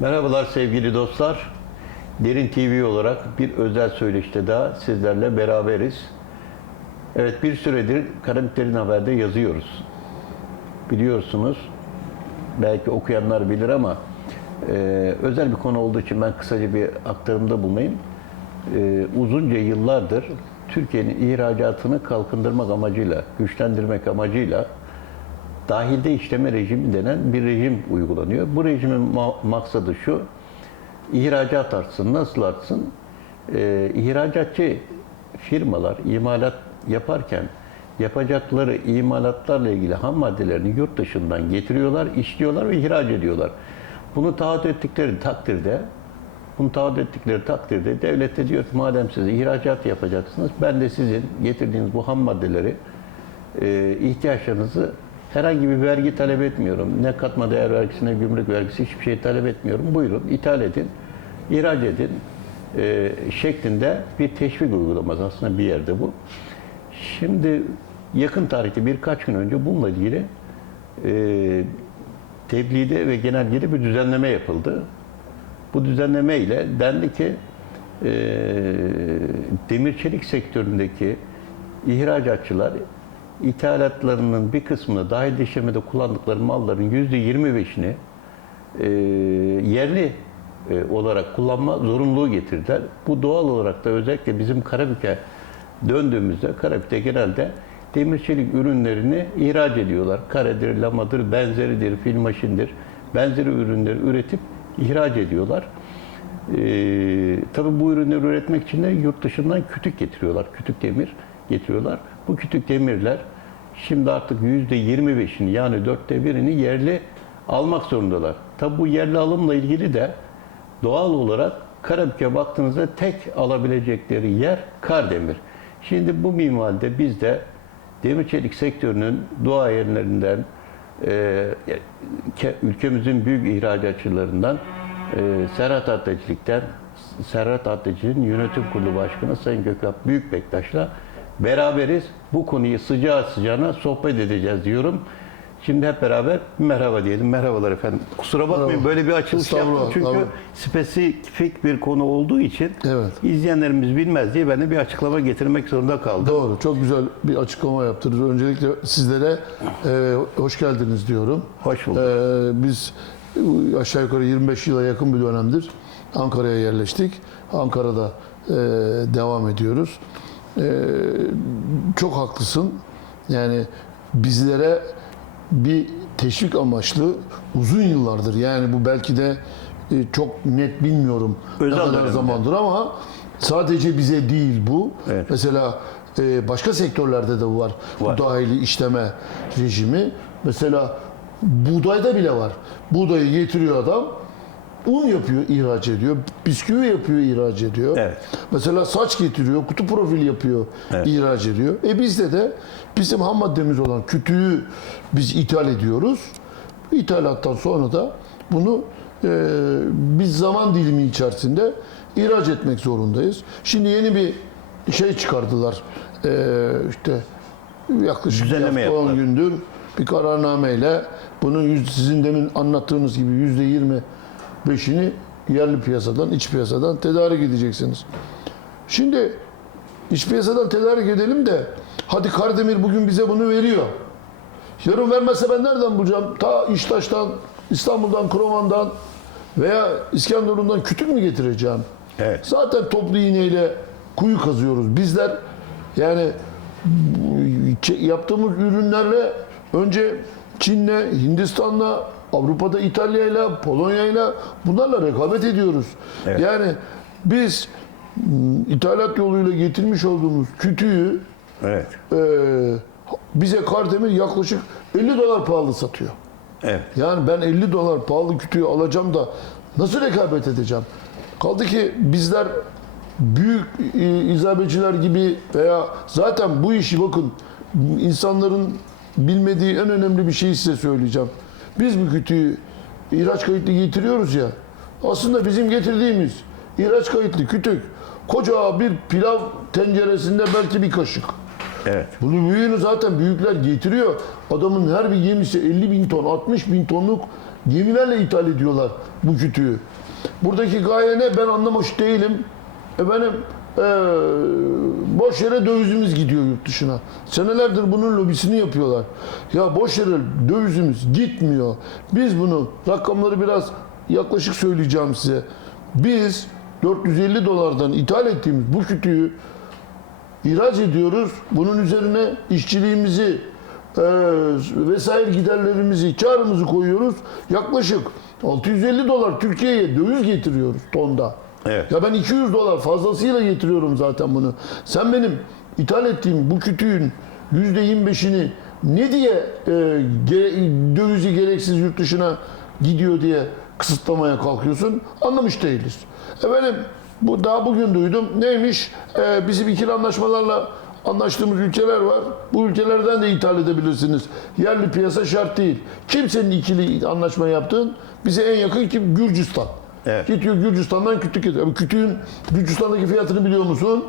Merhabalar sevgili dostlar. Derin TV olarak bir özel söyleşte daha sizlerle beraberiz. Evet bir süredir Karabüklerin Haber'de yazıyoruz. Biliyorsunuz, belki okuyanlar bilir ama e, özel bir konu olduğu için ben kısaca bir aktarımda bulunayım. E, uzunca yıllardır Türkiye'nin ihracatını kalkındırmak amacıyla, güçlendirmek amacıyla dahilde işleme rejimi denen bir rejim uygulanıyor. Bu rejimin ma- maksadı şu, ihracat artsın. Nasıl artsın? Ee, ihracatçı firmalar imalat yaparken yapacakları imalatlarla ilgili ham maddelerini yurt dışından getiriyorlar, işliyorlar ve ihraç ediyorlar. Bunu taahhüt ettikleri takdirde bunu taahhüt ettikleri takdirde devlet de diyor ki madem siz ihracat yapacaksınız ben de sizin getirdiğiniz bu ham maddeleri e, ihtiyaçlarınızı herhangi bir vergi talep etmiyorum. Ne katma değer vergisi ne gümrük vergisi hiçbir şey talep etmiyorum. Buyurun ithal edin, ihraç edin e, şeklinde bir teşvik uygulaması aslında bir yerde bu. Şimdi yakın tarihte birkaç gün önce bununla ilgili e, tebliğde ve genelgede bir düzenleme yapıldı. Bu düzenleme ile dendi ki e, demir çelik sektöründeki ihracatçılar ithalatlarının bir kısmını dahil işlemede kullandıkları malların yüzde 25'ini e, yerli e, olarak kullanma zorunluluğu getirdiler. Bu doğal olarak da özellikle bizim Karabük'e döndüğümüzde Karabük'te genelde demir çelik ürünlerini ihraç ediyorlar. Karedir, lamadır, benzeridir, filmaşindir. Benzeri ürünleri üretip ihraç ediyorlar. Ee, tabii bu ürünleri üretmek için de yurt dışından kütük getiriyorlar. Kütük demir getiriyorlar. Bu kütük demirler şimdi artık yüzde 25'ini yani dörtte birini yerli almak zorundalar. Tabii bu yerli alımla ilgili de doğal olarak Karabük'e baktığınızda tek alabilecekleri yer Kardemir. Şimdi bu minvalde biz de demir çelik sektörünün duayenlerinden, e, ke- ülkemizin büyük ihracatçılarından e, Serhat Atlıcılık'tan Serhat Atlıcı'nın yönetim kurulu başkanı Sayın Gökhan Büyükbektaş'la beraberiz. Bu konuyu sıcağı sıcağına sohbet edeceğiz diyorum. Şimdi hep beraber merhaba diyelim. Merhabalar efendim. Kusura bakmayın Merhaba. böyle bir açılış yaptım Estağfurullah, çünkü tabii. spesifik bir konu olduğu için Evet. izleyenlerimiz bilmez diye ben de bir açıklama getirmek zorunda kaldım. Doğru, çok güzel bir açıklama yaptınız. Öncelikle sizlere e, hoş geldiniz diyorum. Hoş bulduk. E, biz aşağı yukarı 25 yıla yakın bir dönemdir Ankara'ya yerleştik. Ankara'da e, devam ediyoruz. E, çok haklısın. Yani bizlere bir teşvik amaçlı uzun yıllardır yani bu belki de e, çok net bilmiyorum Özel ne kadar dönemde. zamandır ama sadece bize değil bu. Evet. Mesela e, başka sektörlerde de var, Var. bu dahili işleme rejimi. Mesela buğdayda bile var. Buğdayı getiriyor adam, un yapıyor, ihraç ediyor. Bisküvi yapıyor, ihraç ediyor. Evet. Mesela saç getiriyor, kutu profil yapıyor, Evet. ihraç ediyor. E bizde de bizim ham maddemiz olan kütüğü biz ithal ediyoruz. İthalattan sonra da bunu e, biz zaman dilimi içerisinde ihraç etmek zorundayız. Şimdi yeni bir şey çıkardılar. E, işte yaklaşık Düzenleme hafta, 10 yaptılar. gündür bir kararnameyle bunun sizin demin anlattığınız gibi yüzde yirmi beşini yerli piyasadan, iç piyasadan tedarik edeceksiniz. Şimdi iç piyasadan tedarik edelim de hadi Kardemir bugün bize bunu veriyor. Yarın vermezse ben nereden bulacağım? Ta İştaş'tan, İstanbul'dan, Kroman'dan veya İskenderun'dan kütük mü getireceğim? Evet. Zaten toplu iğneyle kuyu kazıyoruz. Bizler yani yaptığımız ürünlerle önce Çin'le, Hindistan'la, Avrupa'da İtalya'yla, Polonya'yla bunlarla rekabet ediyoruz. Evet. Yani biz m, ithalat yoluyla getirmiş olduğumuz kütüğü Evet. e, bize Kardemir yaklaşık 50 dolar pahalı satıyor. Evet. Yani ben 50 dolar pahalı kütüğü alacağım da nasıl rekabet edeceğim? Kaldı ki bizler büyük e, izabeciler gibi veya zaten bu işi bakın insanların bilmediği en önemli bir şeyi size söyleyeceğim. Biz bu kütüğü ihraç kayıtlı getiriyoruz ya. Aslında bizim getirdiğimiz ihraç kayıtlı kütük koca bir pilav tenceresinde belki bir kaşık. Evet. Bunu büyüğünü zaten büyükler getiriyor. Adamın her bir gemisi 50 bin ton, 60 bin tonluk gemilerle ithal ediyorlar bu kütüğü. Buradaki gaye ne ben anlamış değilim. Efendim eee boş yere dövizimiz gidiyor yurt dışına. Senelerdir bunun lobisini yapıyorlar. Ya boş yere dövizimiz gitmiyor. Biz bunu rakamları biraz yaklaşık söyleyeceğim size. Biz 450 dolardan ithal ettiğimiz bu kütüğü ihraç ediyoruz. Bunun üzerine işçiliğimizi e, vesaire giderlerimizi, karımızı koyuyoruz. Yaklaşık 650 dolar Türkiye'ye döviz getiriyoruz tonda. Evet. Ya ben 200 dolar fazlasıyla getiriyorum zaten bunu. Sen benim ithal ettiğim bu kütüğün %25'ini ne diye e, gere- dövizi gereksiz yurt dışına gidiyor diye kısıtlamaya kalkıyorsun? Anlamış değiliz. Efendim bu daha bugün duydum. Neymiş? E, bizim ikili anlaşmalarla anlaştığımız ülkeler var. Bu ülkelerden de ithal edebilirsiniz. Yerli piyasa şart değil. Kimsenin ikili anlaşma yaptığın bize en yakın kim? Gürcistan. Evet. Gidiyor Gürcistan'dan kütük getiriyor. Kütüğün Gürcistan'daki fiyatını biliyor musun?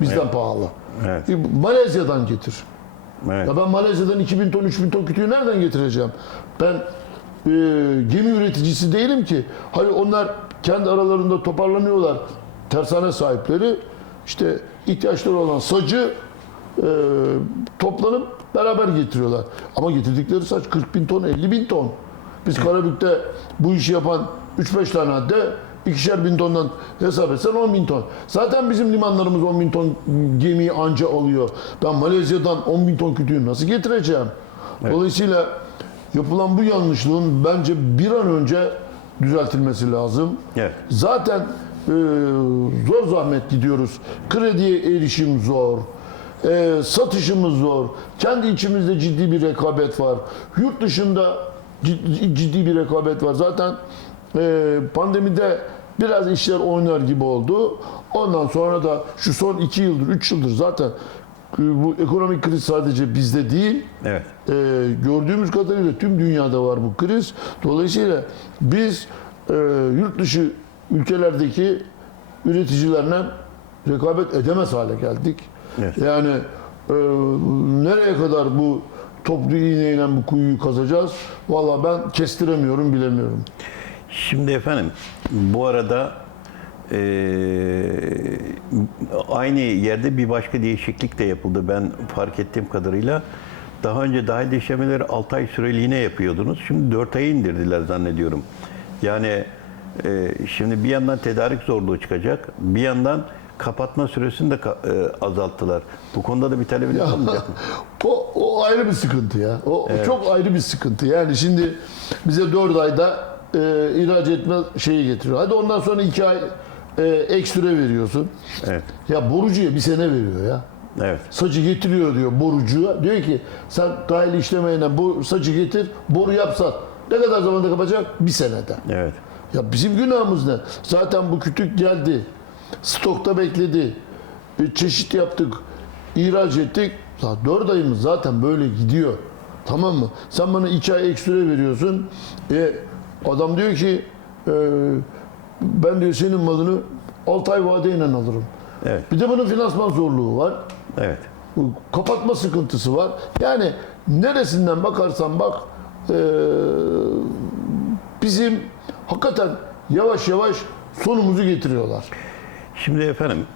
Bizden pahalı. Evet. E, Malezya'dan getir. Evet. Ya ben Malezya'dan 2000 ton, 3000 ton kütüğü nereden getireceğim? Ben e, gemi üreticisi değilim ki. Hayır onlar kendi aralarında toparlanıyorlar. Tersane sahipleri işte ihtiyaçları olan sacı e, toplanıp beraber getiriyorlar. Ama getirdikleri saç 40 bin ton, 50 bin ton. Biz Karabük'te bu işi yapan 3-5 tane hadde ikişer bin tondan hesap etsen 10 bin ton. Zaten bizim limanlarımız 10 bin ton gemiyi anca alıyor. Ben Malezya'dan 10 bin ton kütüğü nasıl getireceğim? Dolayısıyla yapılan bu yanlışlığın bence bir an önce düzeltilmesi lazım. Evet. Zaten e, zor zahmet gidiyoruz. Krediye erişim zor. E, satışımız zor. Kendi içimizde ciddi bir rekabet var. Yurt dışında ciddi, ciddi bir rekabet var. Zaten e, pandemide biraz işler oynar gibi oldu. Ondan sonra da şu son iki yıldır, üç yıldır zaten e, bu ekonomik kriz sadece bizde değil. Evet. Ee, gördüğümüz kadarıyla tüm dünyada var bu kriz. Dolayısıyla biz e, yurt dışı ülkelerdeki üreticilerle rekabet edemez hale geldik. Evet. Yani e, nereye kadar bu toplu iğneyle bu kuyuyu kazacağız? Valla ben kestiremiyorum, bilemiyorum. Şimdi efendim bu arada eee, aynı yerde bir başka değişiklik de yapıldı. Ben fark ettiğim kadarıyla daha önce dahil işlemeleri 6 ay süreliğine yapıyordunuz. Şimdi 4 aya indirdiler zannediyorum. Yani eee, şimdi bir yandan tedarik zorluğu çıkacak, bir yandan kapatma süresini de ka- eee, azalttılar. Bu konuda da bir talebiniz olmayacak mı? O, o ayrı bir sıkıntı ya. O o çok ayrı bir sıkıntı. Yani şimdi bize 4 ayda e, ihraç etme şeyi getiriyor. Hadi ondan sonra 2 ay e, ek süre veriyorsun. Evet. Ya borucuya bir sene veriyor ya. Evet. Sacı getiriyor diyor borucuya. Diyor ki sen dahil işlemeyle bu sacı getir, boru yapsan. Ne kadar zamanda kapacak? Bir senede. Evet. Ya bizim günahımız ne? Zaten bu kütük geldi. Stokta bekledi. E, çeşit yaptık. ihraç ettik. Ya Dört ayımız zaten böyle gidiyor. Tamam mı? Sen bana iki ay ek süre veriyorsun. E, adam diyor ki e, ben diyor senin malını 6 ay vadeyle alırım. Evet. Bir de bunun finansman zorluğu var. Evet. Kapatma sıkıntısı var. Yani neresinden bakarsan bak e, bizim hakikaten yavaş yavaş sonumuzu getiriyorlar. Şimdi efendim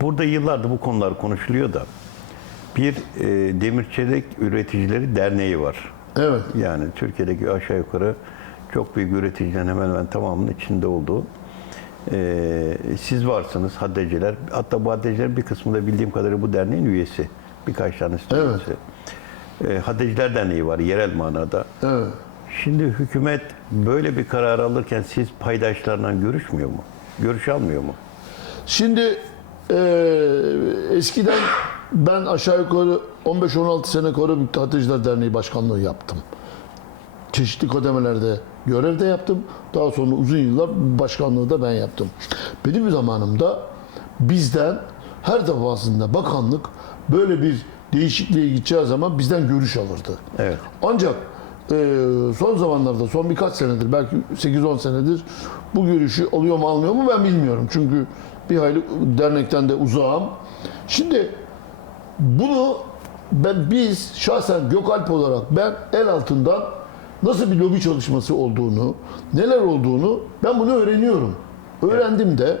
burada yıllardır bu konular konuşuluyor da bir e, demir çelik üreticileri derneği var. Evet. Yani Türkiye'deki aşağı yukarı çok büyük üreticilerin hemen hemen tamamının içinde olduğu. E, siz varsınız haddeciler. Hatta bu haddecilerin bir kısmı da bildiğim kadarıyla bu derneğin üyesi. Birkaç tanesi Evet. üyesi. E, haddeciler derneği var yerel manada. Evet. Şimdi hükümet böyle bir karar alırken siz paydaşlarla görüşmüyor mu? Görüş almıyor mu? Şimdi e, eskiden ben aşağı yukarı 15-16 sene Karabük'te Ateşler Derneği Başkanlığı yaptım. Çeşitli kademelerde görevde yaptım. Daha sonra uzun yıllar başkanlığı da ben yaptım. Benim zamanımda bizden her defasında bakanlık böyle bir değişikliğe gideceği zaman bizden görüş alırdı. Evet. Ancak e, son zamanlarda, son birkaç senedir, belki 8-10 senedir bu görüşü alıyor mu almıyor mu ben bilmiyorum. Çünkü bir hayli dernekten de uzağım. Şimdi bunu ben biz şahsen Gökalp olarak ben el altından nasıl bir lobi çalışması olduğunu, neler olduğunu ben bunu öğreniyorum. Öğrendim de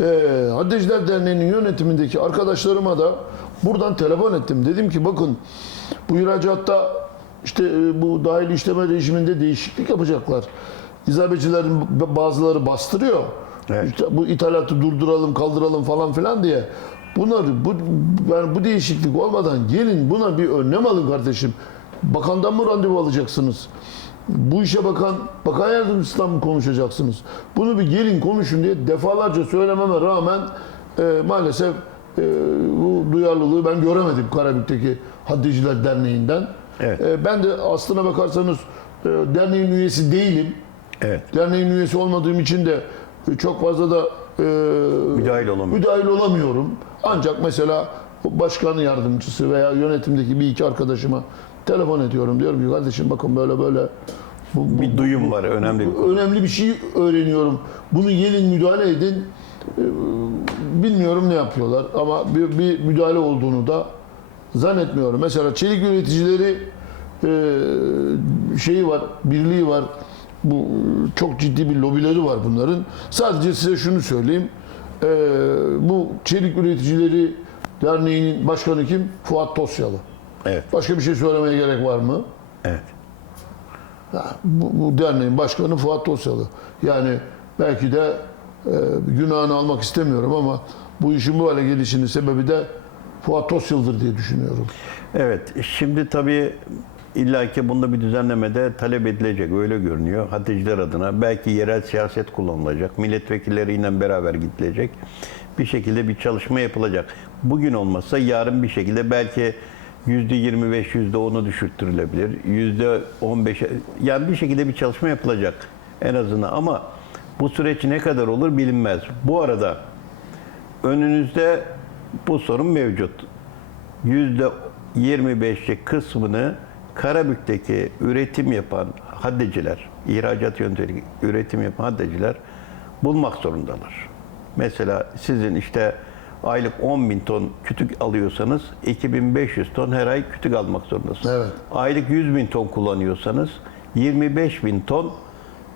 e, Haddeciler Derneği'nin yönetimindeki arkadaşlarıma da buradan telefon ettim. Dedim ki bakın bu ihracatta işte e, bu dahil işleme rejiminde değişiklik yapacaklar. İzabecilerin bazıları bastırıyor. Evet. İşte bu ithalatı durduralım, kaldıralım falan filan diye. Bunları bu yani bu değişiklik olmadan gelin buna bir önlem alın kardeşim. Bakandan mı randevu alacaksınız? Bu işe bakan, bakan yardımcısından mı konuşacaksınız? Bunu bir gelin konuşun diye defalarca söylememe rağmen e, maalesef e, bu duyarlılığı ben göremedim Karabük'teki Haddiciler Derneği'nden. Evet. E, ben de aslına bakarsanız e, derneğin üyesi değilim. Evet. Derneğin üyesi olmadığım için de e, çok fazla da e, Müdahil olamıyor. müdahil olamıyorum. Ancak mesela başkan yardımcısı veya yönetimdeki bir iki arkadaşıma telefon ediyorum. Diyorum ki kardeşim bakın böyle böyle bu, bu- Bir duyum var önemli bir konu. önemli bir şey öğreniyorum. Bunu gelin müdahale edin. Ee, Bilmiyorum ne yapıyorlar ama bir, bir müdahale olduğunu da zannetmiyorum. Mesela çelik üreticileri e, şeyi var, birliği var. Bu çok ciddi bir lobileri var bunların. Sadece size şunu söyleyeyim. Ee, bu çelik üreticileri derneğinin başkanı kim? Fuat Tosyalı. Evet. Başka bir şey söylemeye gerek var mı? Evet. Ya, bu, bu derneğin başkanı Fuat Tosyalı. Yani belki de e, günahını almak istemiyorum ama bu işin bu hale gelişinin sebebi de Fuat Tosyalı'dır diye düşünüyorum. Evet, şimdi tabii illaki bunda bir düzenlemede talep edilecek öyle görünüyor. Hatticiler adına belki yerel siyaset kullanılacak, milletvekilleriyle beraber gidilecek. Bir şekilde bir çalışma yapılacak. Bugün olmazsa yarın bir şekilde belki 25, yüzde 10'u düşürttürülebilir. Yüzde 15, yani bir şekilde bir çalışma yapılacak en azından. Ama bu süreç ne kadar olur bilinmez. Bu arada önünüzde bu sorun mevcut. Yüzde 25'lik kısmını Karabük'teki üretim yapan haddeciler, ihracat yöntemi üretim yapan haddeciler bulmak zorundalar. Mesela sizin işte aylık 10 bin ton kütük alıyorsanız 2500 ton her ay kütük almak zorundasınız. Evet. Aylık 100 bin ton kullanıyorsanız 25 bin ton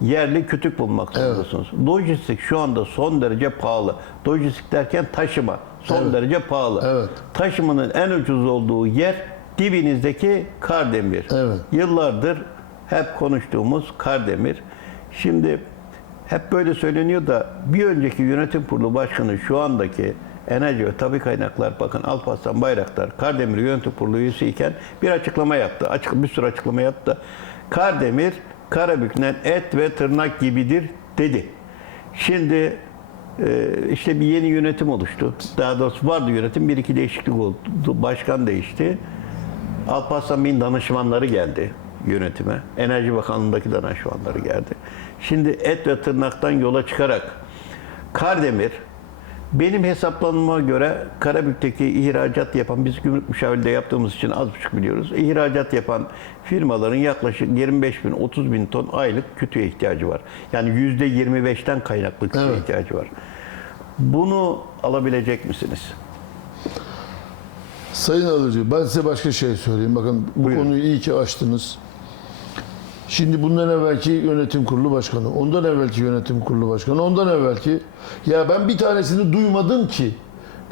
yerli kütük bulmak zorundasınız. Lojistik şu anda son derece pahalı. Lojistik derken taşıma son Evet. derece pahalı. Evet. Taşımanın en ucuz olduğu yer dibinizdeki Kardemir. Evet. Yıllardır hep konuştuğumuz Kardemir. Şimdi hep böyle söyleniyor da bir önceki yönetim kurulu başkanı şu andaki Enerji Tabi Kaynaklar Bakanı Alparslan Bayraktar Kardemir Yönetim Kurulu üyesiyken bir açıklama yaptı. Açık bir sürü açıklama yaptı. Kardemir Karabük'ten et ve tırnak gibidir dedi. Şimdi e, işte bir yeni yönetim oluştu. Daha doğrusu vardı yönetim. Bir iki değişiklik oldu. Başkan değişti. Alparslan Bey'in danışmanları geldi yönetime. Enerji Bakanlığı'ndaki danışmanları geldi. Şimdi et ve tırnaktan yola çıkarak Kardemir benim hesaplanmama göre Karabük'teki ihracat yapan, biz gümrük müşavirde yaptığımız için az buçuk biliyoruz. İhracat yapan firmaların yaklaşık 25 bin, 30 bin ton aylık kütüğe ihtiyacı var. Yani yüzde 25'ten kaynaklı kütüğe Evet. ihtiyacı var. Bunu alabilecek misiniz? Sayın Alıcı ben size başka şey söyleyeyim. Bakın bu Buyurun. konuyu iyi ki açtınız. Şimdi bundan evvelki yönetim kurulu başkanı, ondan evvelki yönetim kurulu başkanı, ondan evvelki ya ben bir tanesini duymadım ki.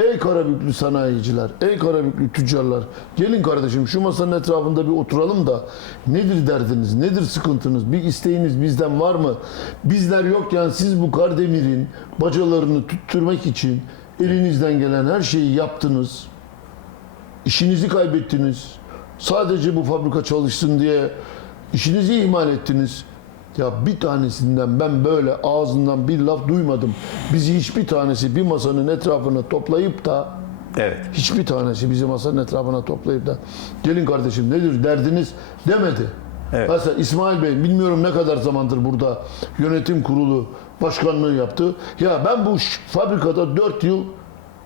Ey Karabüklü sanayiciler, ey Karabüklü tüccarlar, gelin kardeşim şu masanın etrafında bir oturalım da nedir derdiniz, nedir sıkıntınız, bir isteğiniz bizden var mı? Bizler yokken siz bu Kardemir'in bacalarını tüttürmek için elinizden gelen her şeyi yaptınız. İşinizi kaybettiniz. Sadece bu fabrika çalışsın diye işinizi ihmal ettiniz. Ya bir tanesinden ben böyle ağzından bir laf duymadım. Bizi hiçbir tanesi bir masanın etrafına toplayıp da Evet. hiçbir tanesi bizi masanın etrafına toplayıp da gelin kardeşim nedir derdiniz demedi. Evet. Mesela İsmail Bey bilmiyorum ne kadar zamandır burada yönetim kurulu başkanlığı yaptı. Ya ben bu fabrikada 4 yıl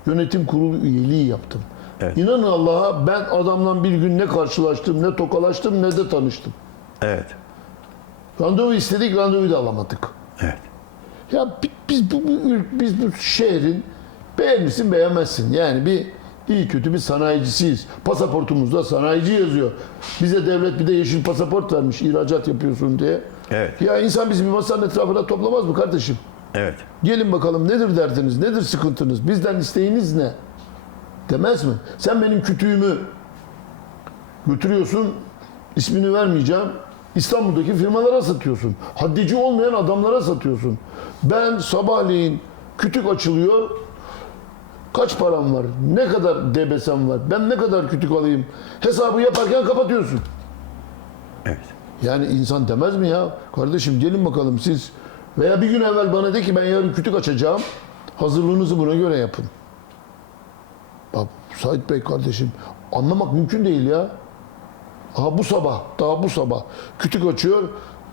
yönetim kurulu üyeliği yaptım. Evet. İnanın Allah'a ben adamla bir gün ne karşılaştım, ne tokalaştım, ne de tanıştım. Evet. Randevu istedik, randevuyu da alamadık. Evet. Ya bi- biz bu, bu biz bu şehrin beğenirsin beğenmezsin. Yani bir iyi kötü bir sanayicisiyiz. Pasaportumuzda sanayici yazıyor. Bize devlet bir de yeşil pasaport vermiş ihracat yapıyorsun diye. Evet. Ya insan bizi bir masanın etrafına toplamaz mı kardeşim? Evet. Gelin bakalım nedir derdiniz, nedir sıkıntınız, bizden isteğiniz ne? Demez mi? Sen benim kütüğümü götürüyorsun, ismini vermeyeceğim. İstanbul'daki firmalara satıyorsun. Haddici olmayan adamlara satıyorsun. Ben sabahleyin kütük açılıyor. Kaç param var? Ne kadar debesem var? Ben ne kadar kütük alayım? Hesabı yaparken kapatıyorsun. Evet. Yani insan demez mi ya? Kardeşim gelin bakalım siz veya bir gün evvel bana de ki ben yarın kütük açacağım. Hazırlığınızı buna göre yapın. Bak Sait Bey kardeşim anlamak mümkün değil ya. Aha bu sabah, daha bu sabah kütük açıyor.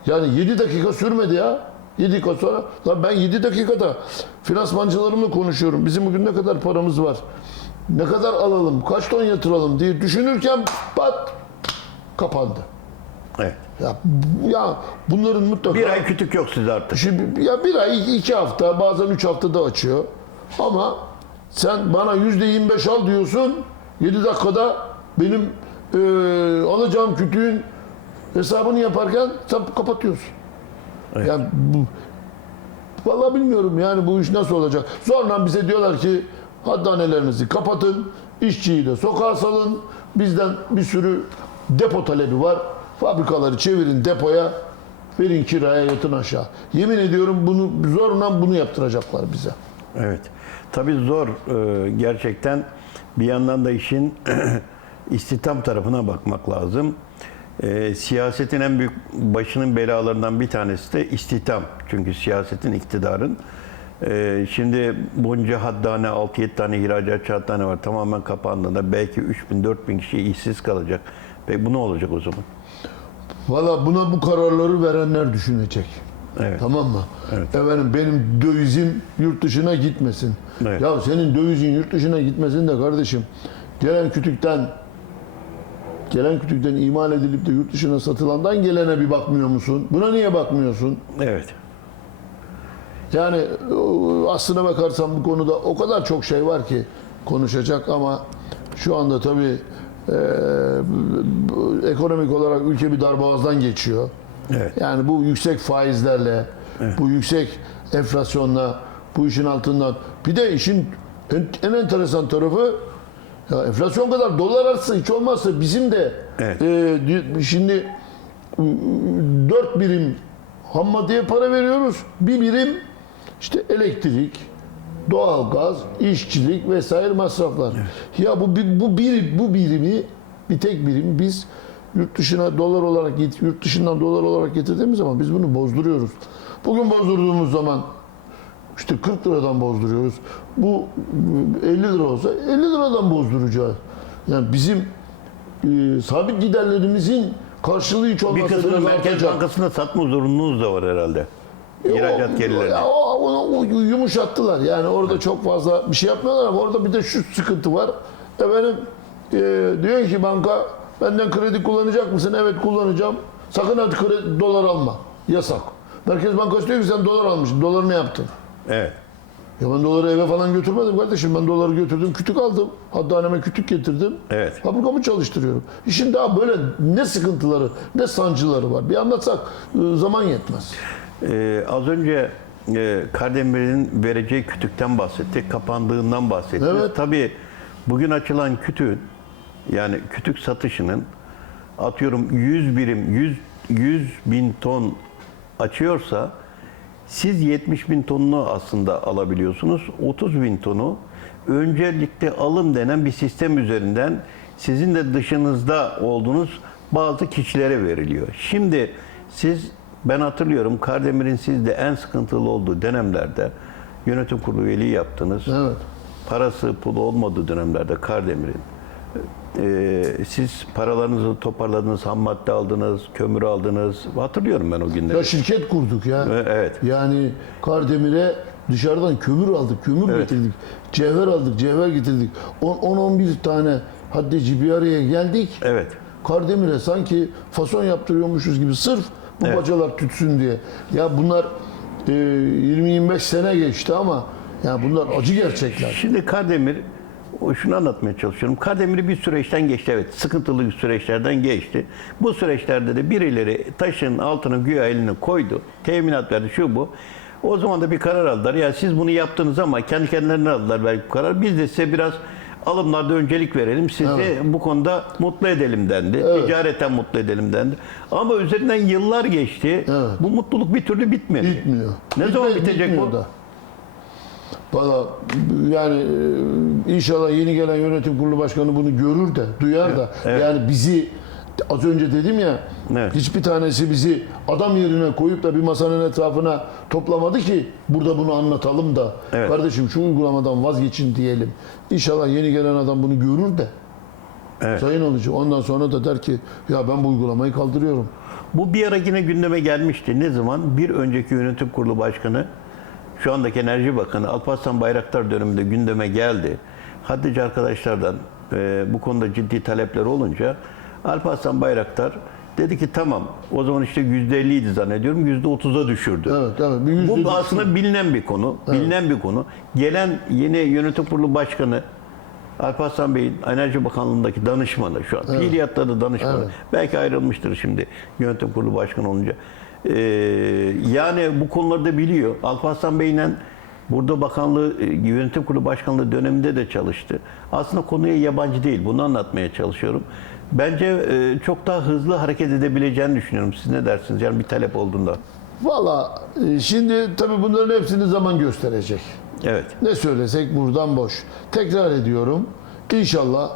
Yani 7 dakika sürmedi ya. 7 dakika sonra lan ben 7 dakikada finansmancılarımla konuşuyorum. Bizim bugün ne kadar paramız var? Ne kadar alalım? Kaç ton yatıralım diye düşünürken pat kapandı. Evet. Ya, ya bunların mutlaka Bir ay kütük yok size artık. Şimdi ya bir ay, iki hafta, bazen üç haftada açıyor. Ama sen bana yüzde 25 al diyorsun. 7 dakikada benim e, alacağım kütüğün hesabını yaparken sen kapatıyorsun. Evet. Yani bu, vallahi bilmiyorum yani bu iş nasıl olacak. Sonra bize diyorlar ki haddanelerinizi kapatın, işçiyi de sokağa salın. Bizden bir sürü depo talebi var. Fabrikaları çevirin depoya, verin kiraya yatın aşağı. Yemin ediyorum bunu zorla bunu yaptıracaklar bize. Evet. Tabii zor e, gerçekten. Bir yandan da işin istihdam tarafına bakmak lazım. E, siyasetin en büyük başının belalarından bir tanesi de istihdam. Çünkü siyasetin, iktidarın. E, şimdi bunca haddane, 6-7 tane ihracatçı haddane var. Tamamen kapandığında belki 3000-4000 kişi işsiz kalacak. Peki bu ne olacak o zaman? Valla buna bu kararları verenler düşünecek. Evet. Tamam mı? Evet. Efendim benim dövizim yurt dışına gitmesin. Evet. Ya senin dövizin yurt dışına gitmesin de kardeşim gelen kütükten gelen kütükten imal edilip de yurt dışına satılandan gelene bir bakmıyor musun? Buna niye bakmıyorsun? Evet. Yani aslına bakarsan bu konuda o kadar çok şey var ki konuşacak ama şu anda tabii e, ekonomik olarak ülke bir darboğazdan geçiyor. Evet. Yani bu yüksek faizlerle, bu yüksek enflasyonla, bu işin altından. Bir de işin en, en enteresan tarafı ya enflasyon kadar dolar artsa hiç olmazsa bizim de Evet. e, di- şimdi 4 birim ham maddeye para veriyoruz. Bir birim işte elektrik, doğalgaz, işçilik vesaire masraflar. Ya bu bu bir bu birimi bir tek birim biz yurt dışına dolar olarak yurt dışından dolar olarak getirdiğimiz zaman biz bunu bozduruyoruz. Bugün bozdurduğumuz zaman işte 40 liradan bozduruyoruz. Bu 50 lira olsa 50 liradan bozduracağız. Yani bizim e, sabit giderlerimizin karşılığı hiç Bir olmazsa kısmını biraz Merkez artacak. Bankası'nda satma zorunluluğunuz da var herhalde. İhracat O- gelirlerini. ya o- onu o yumuşattılar. Yani orada çok fazla bir şey yapmıyorlar ama orada bir de şu sıkıntı var. Efendim e, diyor ki banka benden kredi kullanacak mısın? Evet kullanacağım. Sakın hadi kredi, dolar alma. Yasak. Merkez Bankası diyor ki sen dolar almışsın. Doları ne yaptın? Evet. Ya ben doları eve falan götürmedim kardeşim. Ben doları götürdüm, kütük aldım. Haddaneme kütük getirdim. Evet. Fabrikamı çalıştırıyorum. İşin daha böyle ne sıkıntıları, ne sancıları var. Bir anlatsak e, zaman yetmez. Ee, az önce e, Kardemir'in vereceği kütükten bahsettik, kapandığından bahsettiniz. Evet. Tabii bugün açılan kütüğün, yani kütük satışının atıyorum 100 birim, 100, 100 bin ton açıyorsa siz 70 bin tonunu aslında alabiliyorsunuz. 30 bin tonu öncelikle alım denen bir sistem üzerinden sizin de dışınızda olduğunuz bazı kişilere veriliyor. Şimdi siz ben hatırlıyorum Kardemir'in sizde en sıkıntılı olduğu dönemlerde yönetim kurulu üyeliği yaptınız. Evet. Parası pulu olmadığı dönemlerde Kardemir'in e, siz paralarınızı toparladınız, ham madde aldınız, kömür aldınız. Hatırlıyorum ben o günleri. Ya şirket kurduk ya. E, Evet. Yani Kardemir'e dışarıdan kömür aldık, kömür Evet. getirdik. Cevher aldık, cevher getirdik. 10-11 tane haddeci bir araya geldik. Evet. Kardemir'e sanki fason yaptırıyormuşuz gibi sırf bu Evet. bacalar tütsün diye. Ya bunlar e, 20-25 sene geçti ama yani bunlar acı gerçekler. Şimdi Kardemir o- şunu anlatmaya çalışıyorum. Kardemir bir süreçten geçti evet. Sıkıntılı süreçlerden geçti. Bu süreçlerde de birileri taşın altına güya elini koydu. Teminat verdi şu bu. O zaman da bir karar aldılar. Ya siz bunu yaptınız ama kendi kendilerine aldılar belki bu karar. Biz de size biraz alımlarda öncelik verelim. Sizi bu konuda mutlu edelim dendi. Evet. Ticareten mutlu edelim dendi. Ama üzerinden yıllar geçti. Evet. Bu mutluluk bir türlü bitmedi. Bitmiyor. Ne zaman Bitmedi, bitecek bu? Da. Valla yani e, inşallah yeni gelen yönetim kurulu başkanı bunu görür de, duyar da. evet. Yani bizi az önce dedim ya Evet. hiçbir tanesi bizi adam yerine koyup da bir masanın etrafına toplamadı ki burada bunu anlatalım da. Evet. Kardeşim şu uygulamadan vazgeçin diyelim. İnşallah yeni gelen adam bunu görür de. Evet. Sayın alıcı ondan sonra da der ki ya ben bu uygulamayı kaldırıyorum. Bu bir ara yine gündeme gelmişti. Ne zaman? Bir önceki yönetim kurulu başkanı, şu andaki Enerji Bakanı Alparslan Bayraktar döneminde gündeme geldi. Hatice arkadaşlardan e, bu konuda ciddi talepler olunca Alparslan Bayraktar dedi ki tamam o zaman işte %50 idi zannediyorum %30'a düşürdü. Evet, evet. Bir yüzde Bu aslında bilinen bir konu. Bilinen bir konu. Gelen yeni yönetim kurulu başkanı Alparslan Bey'in Enerji Bakanlığı'ndaki danışmanı şu an. Fiiliyatta da danışmanı. Evet. Belki ayrılmıştır şimdi yönetim kurulu başkanı olunca. Ee, yani bu konuları da biliyor. Alparslan Bey'le burada bakanlığı, e, yönetim kurulu başkanlığı döneminde de çalıştı. Aslında konuya yabancı değil. Bunu anlatmaya çalışıyorum. Bence e, çok daha hızlı hareket edebileceğini düşünüyorum. Siz ne dersiniz? Yani bir talep olduğunda. Valla e, şimdi tabii bunların hepsini zaman gösterecek. Evet. Ne söylesek buradan boş. Tekrar ediyorum. İnşallah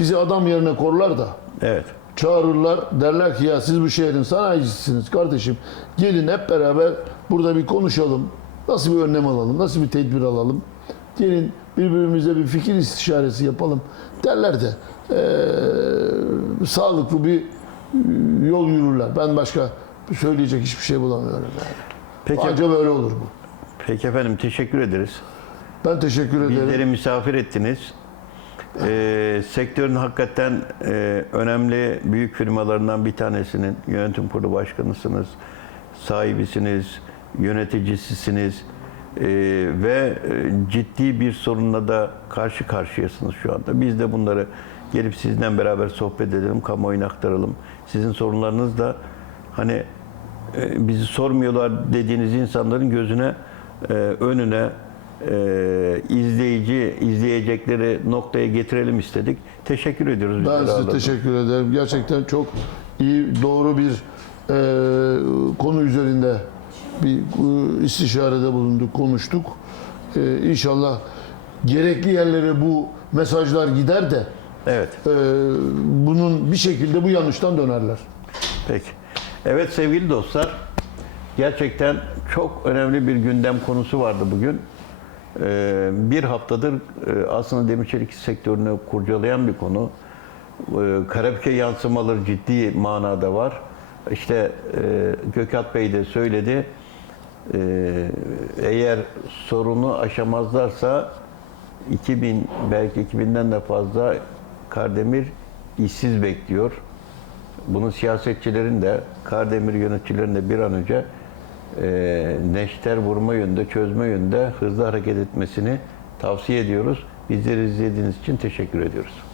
bizi adam yerine korlar da Evet. Çağırırlar. Derler ki ya siz bu şehrin sanayicisiniz kardeşim. Gelin hep beraber burada bir konuşalım. Nasıl bir önlem alalım? Nasıl bir tedbir alalım? Gelin birbirimize bir fikir istişaresi yapalım. Derler de eee, sağlıklı bir e, yol yürürler. Ben başka söyleyecek hiçbir şey bulamıyorum. Yani. Peki, Anca böyle olur bu. peki efendim teşekkür ederiz. Ben teşekkür ederim. Bizleri misafir ettiniz. Ee, sektörün hakikaten e, önemli büyük firmalarından bir tanesinin yönetim kurulu başkanısınız, sahibisiniz, yöneticisisiniz Ee, ve e, ciddi bir sorunla da karşı karşıyasınız şu anda. Biz de bunları gelip sizinle beraber sohbet edelim, kamuoyuna aktaralım. Sizin sorunlarınız da hani e, bizi sormuyorlar dediğiniz insanların gözüne, e, önüne e, izleyici, izleyecekleri noktaya getirelim istedik. Teşekkür ediyoruz. Ben size teşekkür ederim. Gerçekten çok iyi, doğru bir e, konu üzerinde bir e, istişarede bulunduk, konuştuk. E, inşallah gerekli yerlere bu mesajlar gider de Evet. e, bunun bir şekilde bu yanlıştan dönerler. Peki. Evet sevgili dostlar, gerçekten çok önemli bir gündem konusu vardı bugün. Ee, bir haftadır e, aslında demir çelik sektörünü kurcalayan bir konu. Ee, Karabük'e yansımaları ciddi manada var. İşte e, Gökhat Bey de söyledi. Ee, eğer sorunu aşamazlarsa 2000 belki 2000'den de fazla Kardemir işsiz bekliyor. Bunu siyasetçilerin de, Kardemir yöneticilerin de bir an önce e, neşter vurma yönünde, çözme yönünde hızlı hareket etmesini tavsiye ediyoruz. Bizleri izlediğiniz için teşekkür ediyoruz.